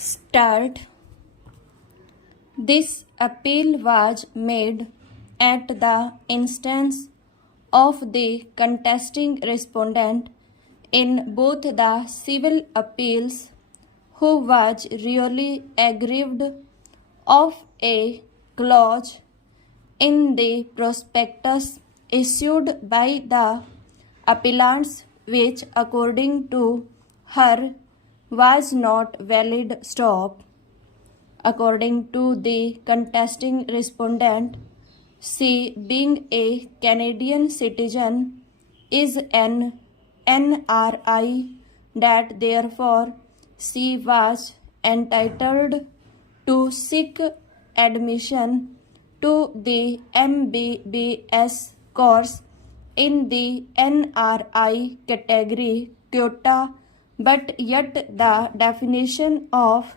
Start. This appeal was made at the instance of the contesting respondent in both the civil appeals, who was really aggrieved of a clause in the prospectus issued by the appellants, which according to her was not valid. Stop. According to the contesting respondent, she, being a Canadian citizen, is an NRI, that therefore she was entitled to seek admission to the MBBS course in the NRI category quota, but yet the definition of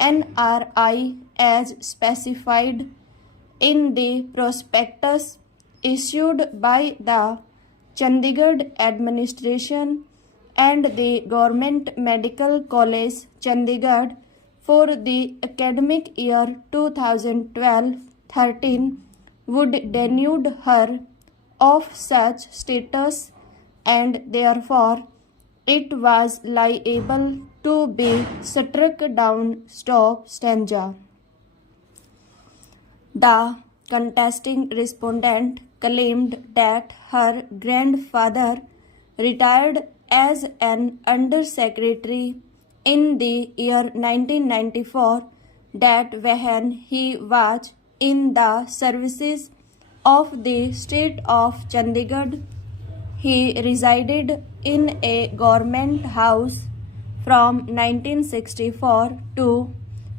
NRI as specified in the prospectus issued by the Chandigarh administration and the Government Medical College, Chandigarh, for the academic year 2012-13 would denude her of such status, and therefore it was liable to be struck down. Stop. Stanza. The contesting respondent claimed that her grandfather retired as an undersecretary in the year 1994, that when he was in the services of the state of Chandigarh, he resided in a government house from 1964 to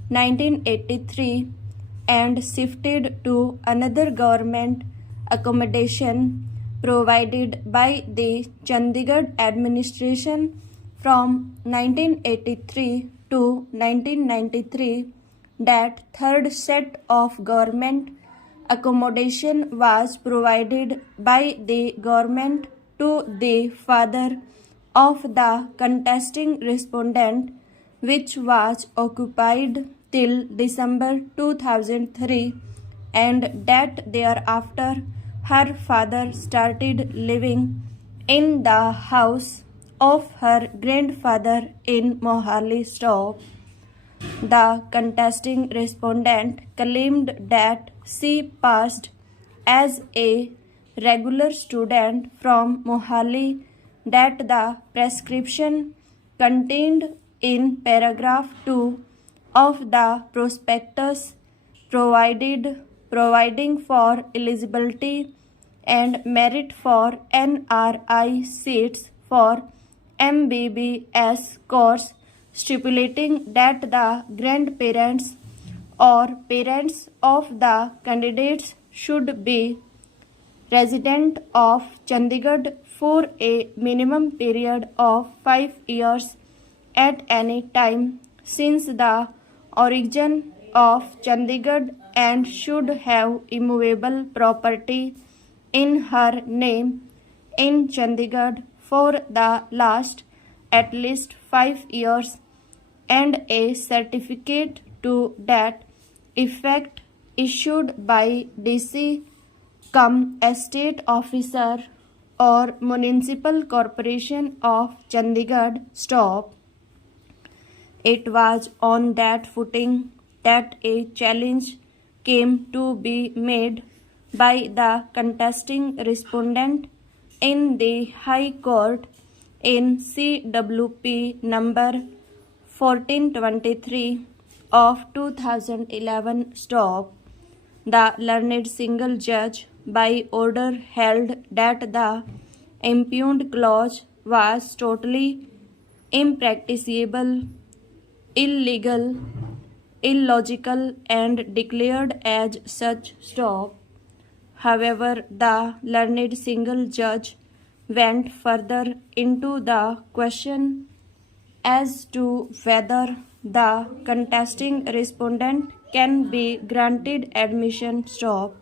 1983 and shifted to another government accommodation provided by the Chandigarh administration from 1983 to 1993. That third set of government accommodation was provided by the government to the father of the contesting respondent, which was occupied till December 2003, and that thereafter her father started living in the house of her grandfather in Mohali. Stop. The contesting respondent claimed that she passed as a regular student from Mohali, that the prescription contained in paragraph 2 of the prospectus providing for eligibility and merit for NRI seats for MBBS course, stipulating that the grandparents or parents of the candidates should be resident of Chandigarh for a minimum period of 5 years at any time since the origin of Chandigarh, and should have immovable property in her name in Chandigarh for the last at least 5 years, and a certificate to that effect issued by DC cum estate officer or municipal corporation of Chandigarh. Stop. It was on that footing that a challenge came to be made by the contesting respondent in the High Court in CWP number 1423 of 2011. Stop. The learned single judge by order held that the impugned clause was totally impracticable, illegal, illogical, and declared as such. Stop. However, the learned single judge went further into the question as to whether the contesting respondent can be granted admission. Stop.